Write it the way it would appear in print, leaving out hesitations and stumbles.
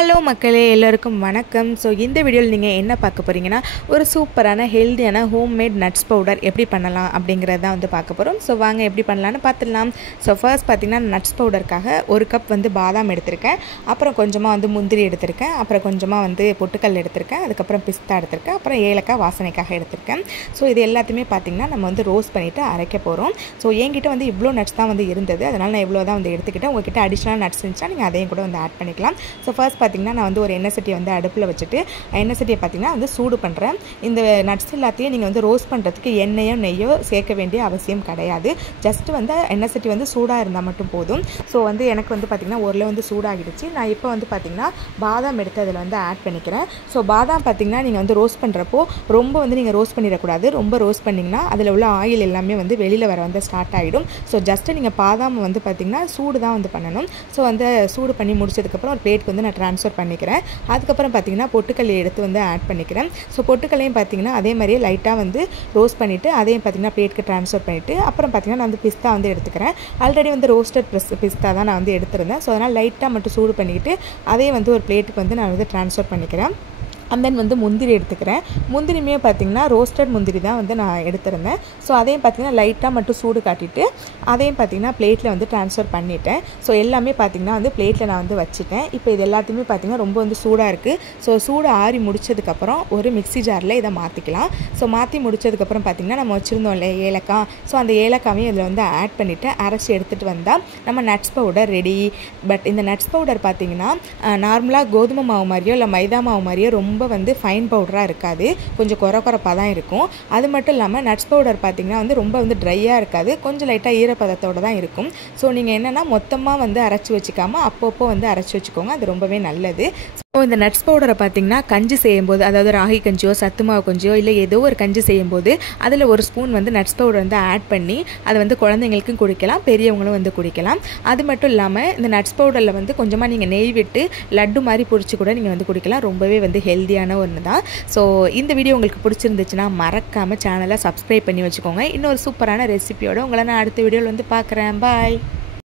Hello மக்களே, எல்லோருக்கும் வணக்கம். ஸோ இந்த வீடியோவில் நீங்கள் என்ன பார்க்க போகிறீங்கன்னா, ஒரு சூப்பரான ஹெல்த்தியான ஹோம்மேட் நட்ஸ் பவுடர் எப்படி பண்ணலாம் அப்படிங்கிறது தான் வந்து பார்க்க போகிறோம். ஸோ வாங்க எப்படி பண்ணலான்னு பார்த்துடலாம். ஸோ ஃபர்ஸ்ட் பார்த்திங்கன்னா நட்ஸ் பவுடருக்காக ஒரு கப் வந்து பாதாம் எடுத்திருக்கேன், அப்புறம் கொஞ்சமாக வந்து முந்திரி எடுத்திருக்கேன், அப்புறம் கொஞ்சமாக வந்து பொட்டுக்கல் எடுத்திருக்கேன், அதுக்கப்புறம் பிஸ்தா எடுத்திருக்கேன், அப்புறம் ஏலக்காய் வாசனைக்காக எடுத்திருக்கேன். ஸோ இது எல்லாத்தையுமே பார்த்திங்கன்னா நம்ம வந்து ரோஸ்ட் பண்ணிவிட்டு அரைக்க போகிறோம். ஸோ என்கிட்ட வந்து இவ்வளோ நட்ஸ் தான் வந்து இருந்தது, அதனால் நான் இவ்வளோ தான் வந்து எடுத்துக்கிட்டேன். உங்கள்கிட்ட அடிஷ்னல் நட்ஸ் இருந்துச்சுன்னா நீங்கள் அதையும் கூட வந்து ஆட் பண்ணிக்கலாம். ஸோ ஃபர்ஸ்ட் பார்த்திங்கன்னா நான் வந்து ஒரு எண்ணெய் சட்டியை வந்து அடுப்பில் வச்சுட்டு எண்ணெய் சட்டியை பார்த்திங்கன்னா வந்து சூடு பண்ணுறேன். இந்த நட்ஸ் எல்லாத்தையும் நீங்கள் வந்து ரோஸ்ட் பண்ணுறதுக்கு எண்ணெயோ நெய்யோ சேர்க்க வேண்டிய அவசியம் கிடையாது. ஜஸ்ட்டு வந்து எண்ணெய் சட்டி வந்து சூடாக இருந்தால் மட்டும் போதும். ஸோ வந்து எனக்கு வந்து பார்த்திங்கன்னா ஓரளவு வந்து சூடாகிடுச்சு. நான் இப்போ வந்து பார்த்திங்கன்னா பாதாம் எடுத்து அதில் வந்து ஆட் பண்ணிக்கிறேன். ஸோ பாதாம் பார்த்திங்கன்னா நீங்கள் வந்து ரோஸ்ட் பண்ணுறப்போ ரொம்ப வந்து நீங்கள் ரோஸ்ட் பண்ணிடக்கூடாது. ரொம்ப ரோஸ்ட் பண்ணிங்கன்னா அதில் உள்ள ஆயில் எல்லாமே வந்து வெளியில் வர வந்து ஸ்டார்ட் ஆகிடும். ஸோ ஜஸ்ட்டு நீங்கள் பாதாம் வந்து பார்த்திங்கன்னா சூடு தான் வந்து பண்ணணும். ஸோ வந்து சூடு பண்ணி முடிச்சதுக்கப்புறம் ஒரு பிளேட்க்கு வந்து நான் ட்ரான்ஸ்ஃபர் பண்ணிக்கிறேன். அதுக்கப்புறம் பார்த்திங்கன்னா பொட்டுக்கல்லை எடுத்து வந்து ஆட் பண்ணிக்கிறேன். ஸோ பொட்டுக்கல்லையும் பார்த்திங்கன்னா அதே மாதிரியே லைட்டாக வந்து ரோஸ்ட் பண்ணிவிட்டு அதையும் பார்த்திங்கன்னா பிளேட்க்கு ட்ரான்ஸ்ஃபர் பண்ணிவிட்டு அப்புறம் பார்த்திங்கன்னா நான் வந்து பிஸ்தா வந்து எடுத்துக்கிறேன். ஆல்ரெடி வந்து ரோஸ்டட் பிஸ்தா தான் நான் வந்து எடுத்திருந்தேன். ஸோ அதனால் லைட்டாக மட்டும் சூடு பண்ணிக்கிட்டு அதையும் வந்து ஒரு பிளேட்டுக்கு வந்து நான் வந்து ட்ரான்ஸ்ஃபர் பண்ணிக்கிறேன். அண்ட் தென் வந்து முந்திரி எடுத்துக்கிறேன். முந்திரியுமே பார்த்திங்கன்னா ரோஸ்டட் முந்திரி தான் வந்து நான் எடுத்திருந்தேன். ஸோ அதையும் பார்த்திங்கன்னா லைட்டாக மட்டும் சூடு காட்டிட்டு அதையும் பார்த்திங்கன்னா பிளேட்டில் வந்து ட்ரான்ஸ்ஃபர் பண்ணிட்டேன். ஸோ எல்லாமே பார்த்திங்கன்னா வந்து பிளேட்டில் நான் வந்து வச்சுட்டேன். இப்போ இது எல்லாத்தையுமே பார்த்திங்கன்னா ரொம்ப வந்து சூடாக இருக்குது. ஸோ சூடு ஆறி முடிச்சதுக்கப்புறம் ஒரு மிக்ஸி ஜாரில் இதை மாற்றிக்கலாம். ஸோ மாற்றி முடிச்சதுக்கப்புறம் பார்த்திங்கன்னா நம்ம வச்சுருந்தோம் இல்லை ஏலக்காய், ஸோ அந்த ஏலக்காவையும் இதில் வந்து ஆட் பண்ணிவிட்டு அரைச்சி எடுத்துகிட்டு வந்தால் நம்ம நட்ஸ் பவுடர் ரெடி. பட் இந்த நட்ஸ் பவுடர் பார்த்திங்கன்னா நார்மலாக கோதுமை மாவு மாதிரியோ இல்லை மைதா மாவு மாதிரியோ ரொம்ப வந்து ஃபைன் பவுடராக இருக்காது, கொஞ்சம் குறப்பாக தான் இருக்கும். அது மட்டும் இல்லாமல் நட்ஸ் பவுடர் பார்த்திங்கன்னா வந்து ரொம்ப வந்து ட்ரையாக இருக்காது, கொஞ்சம் லைட்டாக ஈரப்பதத்தோடு தான் இருக்கும். ஸோ நீங்கள் என்னென்னா மொத்தமாக வந்து அரைச்சி வச்சுக்காமல் அப்பப்போ வந்து அரைச்சி வச்சுக்கோங்க, அது ரொம்பவே நல்லது. ஸோ இந்த நட்ஸ் பவுடரை பார்த்திங்கன்னா கஞ்சி செய்யும்போது, அதாவது ராகி கஞ்சியோ சத்து மாவு கஞ்சியோ இல்லை ஏதோ ஒரு கஞ்சி செய்யும்போது அதில் ஒரு ஸ்பூன் வந்து நட்ஸ் பவுடர் வந்து ஆட் பண்ணி அதை வந்து குழந்தைங்களுக்கும் குடிக்கலாம், பெரியவங்களும் வந்து குடிக்கலாம். அது மட்டும் இல்லாமல் இந்த நட்ஸ் பவுடரில் வந்து கொஞ்சமாக நீங்கள் நெய் விட்டு லட்டு மாதிரி பிடிச்சி கூட நீங்கள் வந்து குடிக்கலாம். ரொம்பவே வந்து ஹெல்த்தியான ஒன்று தான். ஸோ இந்த வீடியோ உங்களுக்கு பிடிச்சிருந்துச்சுன்னா மறக்காமல் சேனலை சப்ஸ்கிரைப் பண்ணி வச்சுக்கோங்க. இன்னொரு சூப்பரான ரெசிபியோட உங்களை நான் அடுத்த வீடியோவில் வந்து பார்க்குறேன். பாய்.